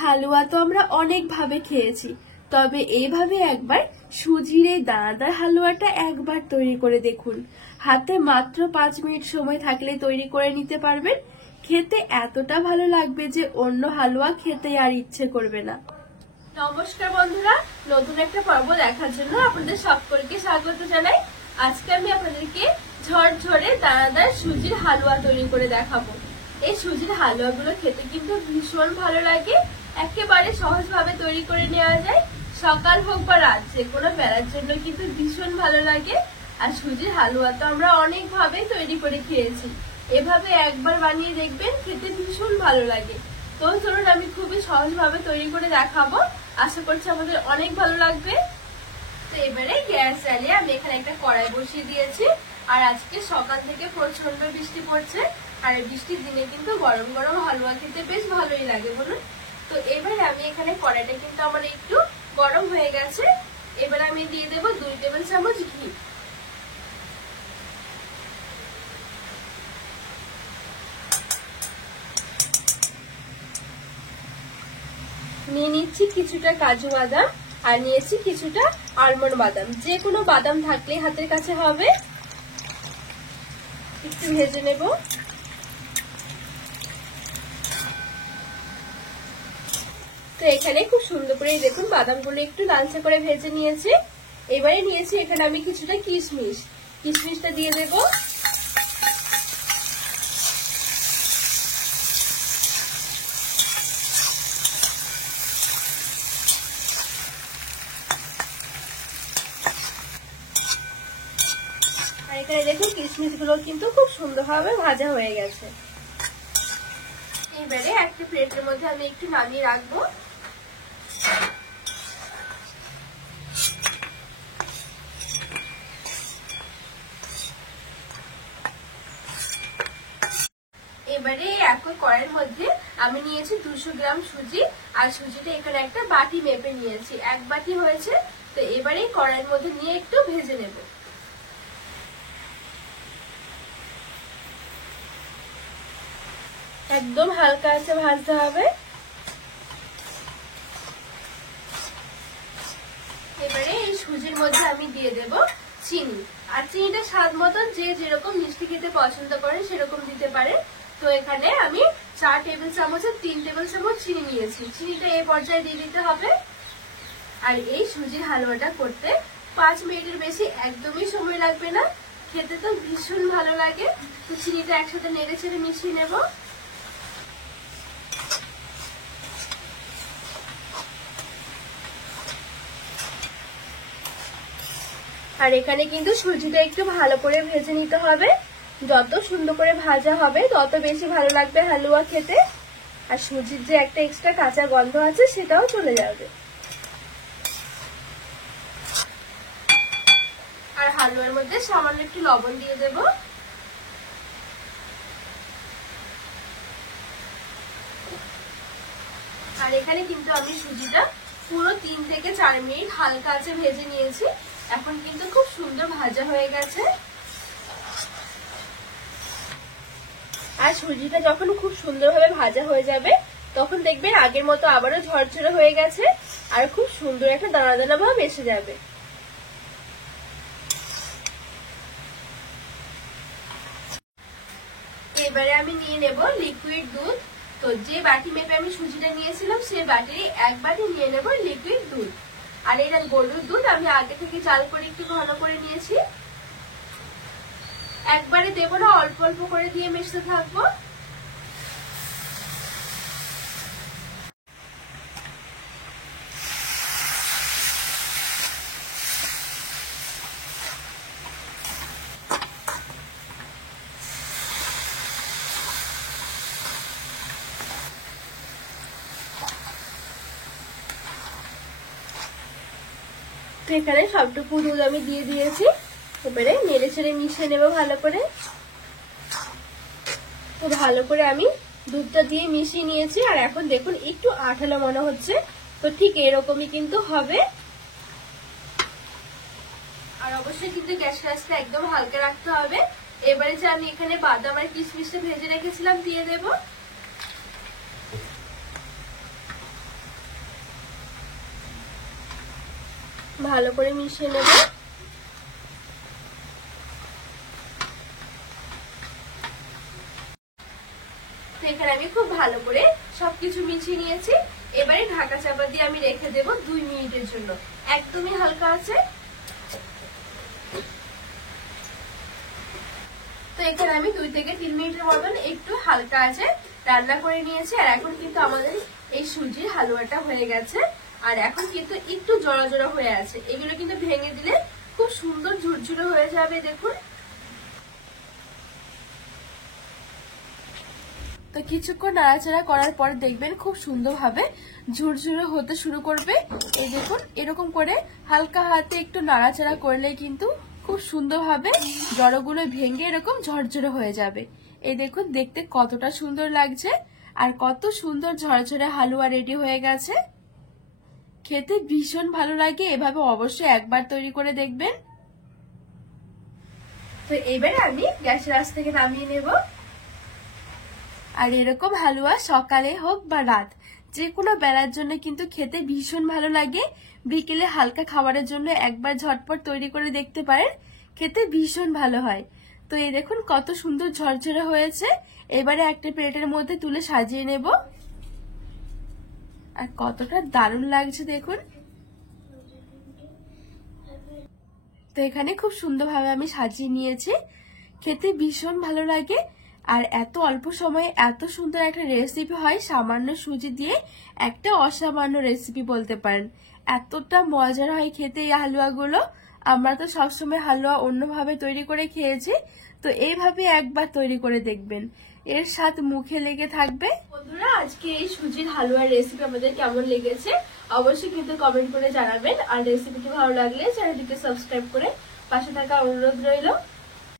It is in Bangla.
হালুয়া তো আমরা অনেক ভাবে খেয়েছি, তবে এইভাবে একবার সুজির এই দানাদার হালুয়াটা একবার তৈরি করে দেখুন। হাতে মাত্র 5 মিনিট সময় থাকলে তৈরি করে নিতে পারবেন। খেতে এতটা ভালো লাগবে যে অন্য হালুয়া খেতে আর ইচ্ছে করবে না। নমস্কার বন্ধুরা, নতুন একটা পর্ব দেখার জন্য আপনাদের সকলকে স্বাগত জানাই। আজকে আমি আপনাদেরকে ঝরঝরে দানাদার সুজির হালুয়া তৈরি করে দেখাবো। এই সুজির হালুয়াগুলো খেতে কিন্তু ভীষণ ভালো লাগে, একেবারে সহজভাবে তৈরি করে নেওয়া যায়। সকাল হোক বা রাত, যে কোনো বেলার জন্য কিন্তু ভীষণ ভালো লাগে। আর সুজির হালুয়া তো আমরা অনেক ভাবে তৈরি করে খেয়েছি, এভাবে একবার বানিয়ে দেখবেন, খেতে ভীষণ ভালো লাগে। তো চলুন আমি খুবই সহজভাবে তৈরি করে দেখাবো, আশা করছি আমাদের অনেক ভালো লাগবে। তো এবারে গ্যাস জ্বালিয়ে আমি এখানে একটা কড়াই বসিয়ে দিয়েছি। আর আজকে সকাল থেকে প্রচন্ড বৃষ্টি পড়ছে, আর এই বৃষ্টির দিনে কিন্তু গরম গরম হালুয়া খেতে বেশ ভালোই লাগে বলুন। তো এবারে আমি এখানে কড়াইটা কিন্তু আমার একটু গরম হয়ে গেছে। এবার আমি দিয়ে দেবো 2 টেবিল চামচ ঘি। নিয়ে নিচ্ছি কিছুটা কাজু বাদাম, আর নিয়েছি কিছুটা আলমন্ড বাদাম। যে কোনো বাদাম থাকলে হাতের কাছে হবে। একটু ভেজে নেব। তো এখানে খুব সুন্দর করে দেখুন বাদামগুলো একটু লালচে করে ভেজে নিয়েছি। এবারে নিয়েছি এখানে আমি কিছুটা কিশমিশ, কিশমিশটা দিয়ে দেব। আর এখানে দেখুন কিশমিশ গুলো কিন্তু খুব সুন্দরভাবে ভাজা হয়ে গেছে। এবারে একটা প্লেটের মধ্যে আমি একটু নামিয়ে রাখবো। এবারে একই কড়াইয়ের মধ্যে আমি নিয়েছি 200 গ্রাম সুজি, আর সুজিটা এখানে একটা বাটি মেপে নিয়েছি, 1 বাটি হয়েছে। তো এবারে কড়াইয়ের মধ্যে নিয়ে একটু ভেজে নেব। একদম হালকা আঁচে ভাজতে হবে। এবারে এই সুজির মধ্যে আমি দিয়ে দেব চিনি, আর চিনিটা স্বাদ মতন যে যেরকম মিষ্টি খেতে পছন্দ করে সেরকম দিতে পারে। তো এখানে আমি 4 টেবিল চামচের 3 টেবিল চামচ চিনি নিয়েছি। চিনিটা এই পর্যায়ে দিয়ে দিতে হবে। আর এই সুজির হালুয়াটা করতে 5 মিনিটের বেশি একদমই সময় লাগবে না, খেতে তো ভীষণ ভালো লাগে। তো চিনিটা একসাথে নেড়ে চেড়ে মিশিয়ে নেব। আর এখানে কিন্তু সুজিটা একটু ভালো করে ভেজে নিতে হবে। যত সুন্দর করে ভাজা হবে তত বেশি ভালো লাগবে হালুয়া খেতে। আর সুজির যে একটা এক্সট্রা কাঁচা গন্ধ আছে সেটাও চলে যাবে। আর হালুয়ার মধ্যে সামান্য একটু লবণ দিয়ে দেব। আর এখানে কিন্তু আমি সুজিটা পুরো 3 থেকে 4 মিনিট হালকা আঁচে ভেজে নিয়েছি। এখন কিন্তু খুব সুন্দর ভাজা হয়ে গেছে। আর সুজিটা যখন খুব সুন্দরভাবে ভাজা হয়ে যাবে তখন দেখবেন আগের মতো আবারও ঝরঝরে হয়ে গেছে, আর খুব সুন্দর একটা দানা দানা ভাব এসে যাবে। এবারে আমি নিয়ে নেব লিকুইড দুধ। তো যে বাটি মেপে আমি সুজিটা নিয়েছিলাম সেই বাটির 1 বাটি নিয়ে নেব লিকুইড দুধ। আর এটা গরুর দুধ আমি আগে থেকে জাল করে একটু ঘন করে নিয়েছি। একবারে দেবো না, অল্প অল্প করে দিয়ে মেশতে থাকবো। এখানে সবটুকু দুধ আমি দিয়ে দিয়েছি। এবারে নেড়ে চেড়ে মিশিয়ে নেব ভালো করে। তো ভালো করে আমি দুধটা দিয়ে মিশিয়ে নিয়েছি। আর এখন দেখুন একটু আঠালো মনে হচ্ছে, তো ঠিক এরকমই কিন্তু হবে। আর অবশ্যই কিন্তু গ্যাসের আঁচটা একদম হালকা রাখতে হবে। এবারে যে আমি এখানে বাদাম আর কিশমিশটা ভেজে রেখেছিলাম দিয়ে দেব। ভালো করে মিশিয়ে নেব। এখানে আমি খুব ভালো করে সবকিছু মিশিয়ে নিয়েছি। এবারে ঢাকা চাপা দিয়ে আমি রেখে দেব 2 মিনিটের জন্য। একদমই হালকা আছে। তো এখানে আমি 2 থেকে 3 মিনিটের মতন একটু হালকা আছে রান্না করে নিয়েছি। আর এখন কিন্তু আমাদের এই সুজির হালুয়াটা হয়ে গেছে। আর এখন কিন্তু একটু জড়া জড়া হয়ে আছে। এগুলো কিন্তু ভেঙে দিলে খুব সুন্দর ঝুরঝুরে হয়ে যাবে। দেখুন, তো কিছুক্ষণ নাড়াচাড়া করার পর দেখবেন খুব সুন্দরভাবে ঝুরঝুরে হতে শুরু করবে। এই দেখুন, এরকম করে হালকা হাতে একটু নাড়াচাড়া করলে কিন্তু খুব সুন্দরভাবে জড়গুলো ভেঙে এরকম ঝরঝরে হয়ে যাবে। এই দেখুন, দেখতে কতটা সুন্দর লাগছে আর কত সুন্দর ঝরঝরে হালুয়া রেডি হয়ে গেছে। খেতে ভীষণ ভালো লাগে। এভাবে অবশ্যই একবার তৈরি করে দেখবেন। তো এবারে আমি গ্যাসের আঁচ থেকে নামিয়ে নেব। আর এরকম হালুয়া সকালে হোক বা রাত, যে কোনো বেলার জন্য কিন্তু খেতে ভীষণ ভালো লাগে। বিকেলে হালকা খাবারের জন্য একবার ঝটপট তৈরি করে দেখতে পারেন, খেতে ভীষণ ভালো হয়। তো এই দেখুন কত সুন্দর ঝরঝরে হয়েছে। এবারে একটা প্লেটের মধ্যে তুলে সাজিয়ে নেব। আর কতটা দারুণ লাগছে দেখুন। তো এখানে খুব সুন্দরভাবে আমি সাজিয়ে নিয়েছি। খেতে ভীষণ ভালো লাগে। আর এত অল্প সময়ে এত সুন্দর একটা রেসিপি হয়, সামান্য সুজি দিয়ে একটা অসামান্য রেসিপি বলতে পারেন। এতটা মজার হয় খেতে এই হালুয়াগুলো। আমরা তো সবসময় হালুয়া অন্যভাবে তৈরি করে খেয়েছি, তো এইভাবে একবার তৈরি করে দেখবেন, এর স্বাদ মুখে লেগে থাকবে। বন্ধুরা, আজকে এই সুজির হালুয়ার রেসিপি আমাদের কেমন লেগেছে অবশ্যই কিন্তু কমেন্ট করে জানাবেন। আর রেসিপিটি ভালো লাগলে চ্যানেলটিকে সাবস্ক্রাইব করে পাশে থাকা অনুরোধ রইল।